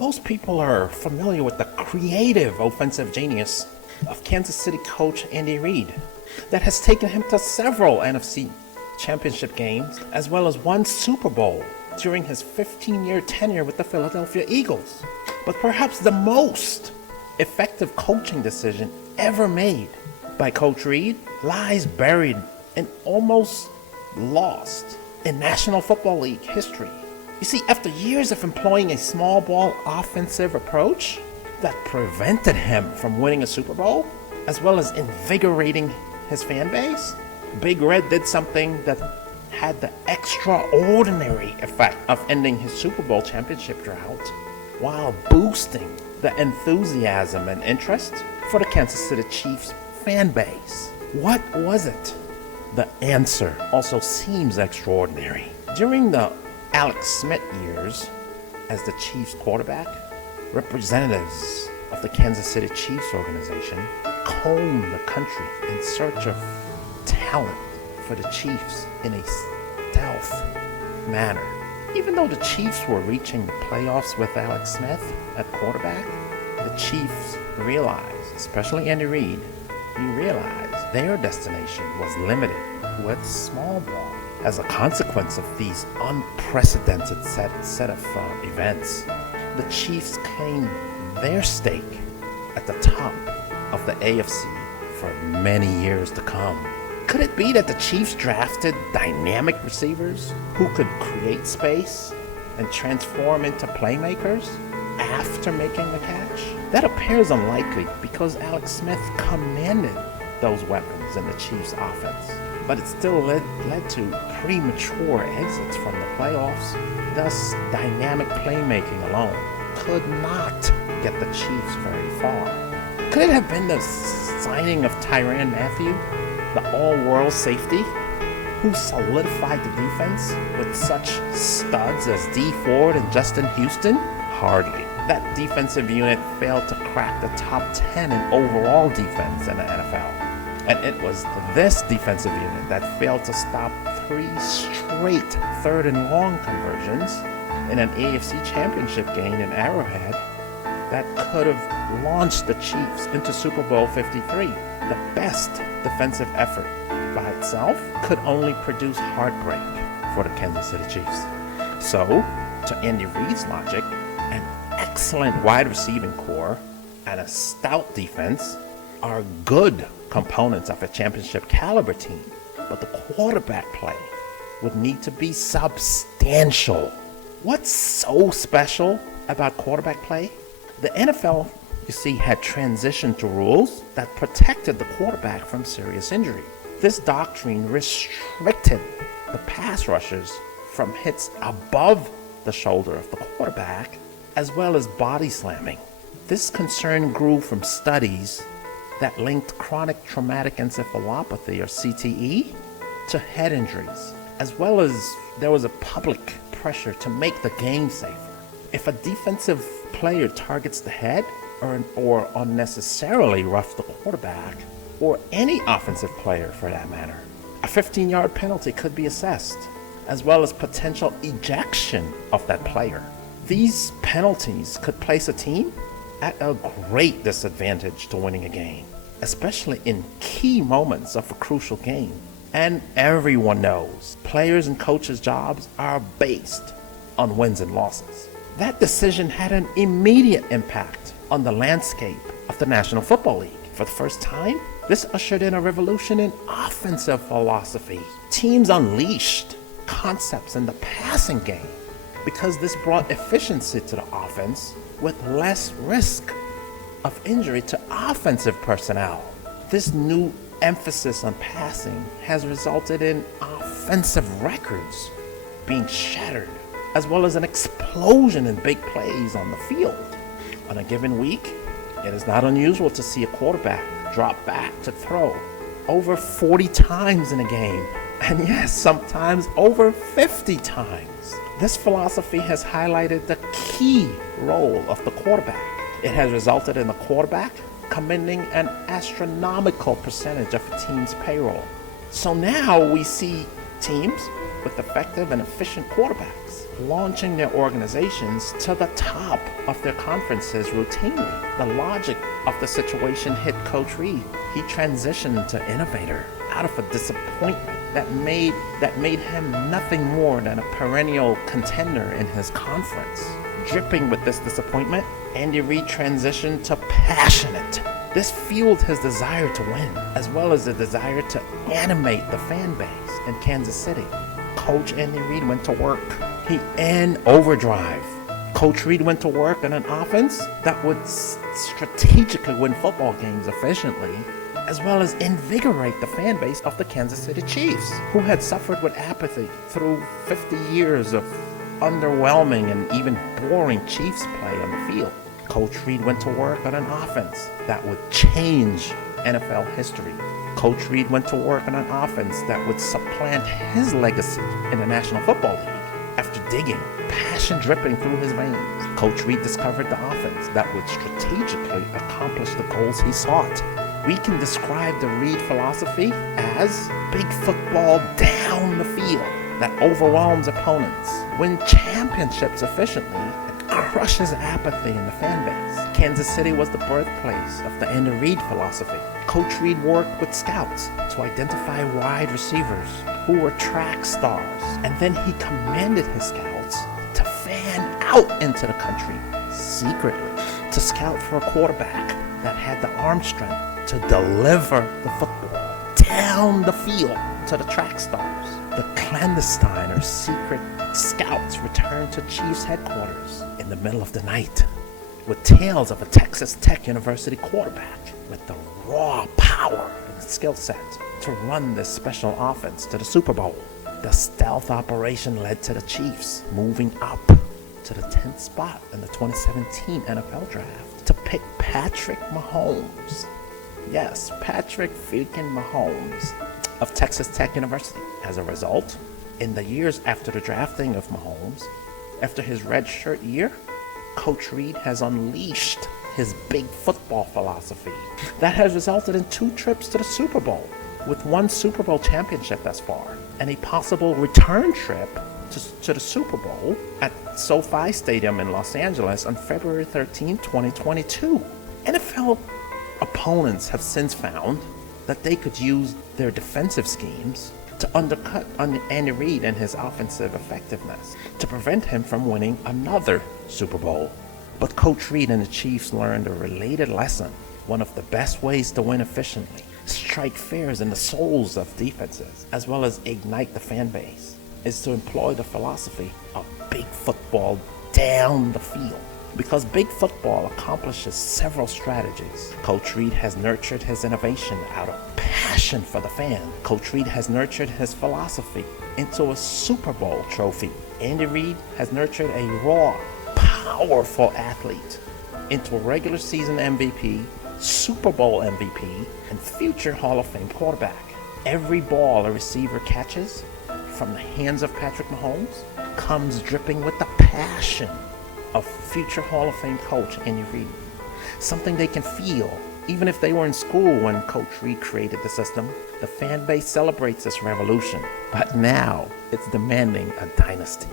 Most people are familiar with the creative offensive genius of Kansas City coach Andy Reid that has taken him to several NFC championship games as well as one Super Bowl during his 15-year tenure with the Philadelphia Eagles. But perhaps the most effective coaching decision ever made by Coach Reid lies buried and almost lost in National Football League history. You see, after years of employing a small ball offensive approach that prevented him from winning a Super Bowl, as well as invigorating his fan base, Big Red did something that had the extraordinary effect of ending his Super Bowl championship drought while boosting the enthusiasm and interest for the Kansas City Chiefs fan base. What was it? The answer also seems extraordinary. During the Alex Smith years as the Chiefs quarterback, representatives of the Kansas City Chiefs organization combed the country in search of talent for the Chiefs in a stealth manner. Even though the Chiefs were reaching the playoffs with Alex Smith at quarterback, the Chiefs realized, especially Andy Reid, he realized their destination was limited with small ball. As a consequence of these unprecedented set of events, the Chiefs claimed their stake at the top of the AFC for many years to come. Could it be that the Chiefs drafted dynamic receivers who could create space and transform into playmakers after making the catch? That appears unlikely because Alex Smith commanded those weapons in the Chiefs' offense. But it still led to premature exits from the playoffs. Thus, dynamic playmaking alone could not get the Chiefs very far. Could it have been the signing of Tyrann Mathieu, the all-world safety, who solidified the defense with such studs as Dee Ford and Justin Houston? Hardly. That defensive unit failed to crack the top 10 in overall defense in the NFL. And it was this defensive unit that failed to stop 3 straight third and long conversions in an AFC championship game in Arrowhead that could have launched the Chiefs into Super Bowl 53. The best defensive effort by itself could only produce heartbreak for the Kansas City Chiefs. So, to Andy Reid's logic, an excellent wide receiving core and a stout defense are good components of a championship caliber team, but the quarterback play would need to be substantial. What's so special about quarterback play? The NFL, you see, had transitioned to rules that protected the quarterback from serious injury. This doctrine restricted the pass rushers from hits above the shoulder of the quarterback, as well as body slamming. This concern grew from studies that linked chronic traumatic encephalopathy, or CTE, to head injuries, as well as there was a public pressure to make the game safer. If a defensive player targets the head or unnecessarily roughs the quarterback, or any offensive player for that matter, a 15-yard penalty could be assessed, as well as potential ejection of that player. These penalties could place a team at a great disadvantage to winning a game, especially in key moments of a crucial game. And everyone knows players and coaches' jobs are based on wins and losses. That decision had an immediate impact on the landscape of the National Football League. For the first time, this ushered in a revolution in offensive philosophy. Teams unleashed concepts in the passing game because this brought efficiency to the offense with less risk of injury to offensive personnel. This new emphasis on passing has resulted in offensive records being shattered, as well as an explosion in big plays on the field. On a given week, it is not unusual to see a quarterback drop back to throw over 40 times in a game, and yes, sometimes over 50 times. This philosophy has highlighted the key role of the quarterback. It has resulted in the quarterback commanding an astronomical percentage of a team's payroll. So now we see teams with effective and efficient quarterbacks, launching their organizations to the top of their conferences routinely. The logic of the situation hit Coach Reid. He transitioned to innovator out of a disappointment that made him nothing more than a perennial contender in his conference. Dripping with this disappointment, Andy Reid transitioned to passionate. This fueled his desire to win, as well as the desire to animate the fan base in Kansas City. Coach Andy Reid went to work. He in overdrive. Coach Reid went to work on an offense that would strategically win football games efficiently, as well as invigorate the fan base of the Kansas City Chiefs, who had suffered with apathy through 50 years of underwhelming and even boring Chiefs play on the field. Coach Reid went to work on an offense that would change NFL history. Coach Reid went to work on an offense that would supplant his legacy in the National Football League. After digging, passion dripping through his veins, Coach Reid discovered the offense that would strategically accomplish the goals he sought. We can describe the Reid philosophy as big football down the field that overwhelms opponents, win championships efficiently, and crushes apathy in the fan base. Kansas City was the birthplace of the Andy Reid philosophy. Coach Reid worked with scouts to identify wide receivers who were track stars, and then he commanded his scouts to fan out into the country secretly to scout for a quarterback that had the arm strength to deliver the football down the field to the track stars. The clandestine or secret scouts returned to Chiefs headquarters in the middle of the night with tales of a Texas Tech University quarterback with the raw power and skill set to run this special offense to the Super Bowl. The stealth operation led to the Chiefs moving up to the 10th spot in the 2017 NFL Draft to pick Patrick Mahomes. Yes, Patrick freaking Mahomes of Texas Tech University. As a result, in the years after the drafting of Mahomes, after his redshirt year, Coach Reid has unleashed his big football philosophy that has resulted in 2 trips to the Super Bowl, with 1 Super Bowl championship thus far, and a possible return trip to the Super Bowl at SoFi Stadium in Los Angeles on February 13, 2022. NFL opponents have since found that they could use their defensive schemes to undercut Andy Reid and his offensive effectiveness to prevent him from winning another Super Bowl. But Coach Reid and the Chiefs learned a related lesson. One of the best ways to win efficiently, strike fears in the souls of defenses, as well as ignite the fan base, is to employ the philosophy of big football down the field. Because big football accomplishes several strategies. Coach Reid has nurtured his innovation out of passion for the fan. Coach Reid has nurtured his philosophy into a Super Bowl trophy. Andy Reid has nurtured a raw, powerful athlete into a regular season MVP, Super Bowl MVP, and future Hall of Fame quarterback. Every ball a receiver catches from the hands of Patrick Mahomes comes dripping with the passion of future Hall of Fame coach Andy Reid. Something they can feel, even if they were in school when Coach Reid created the system. The fan base celebrates this revolution, but now it's demanding a dynasty.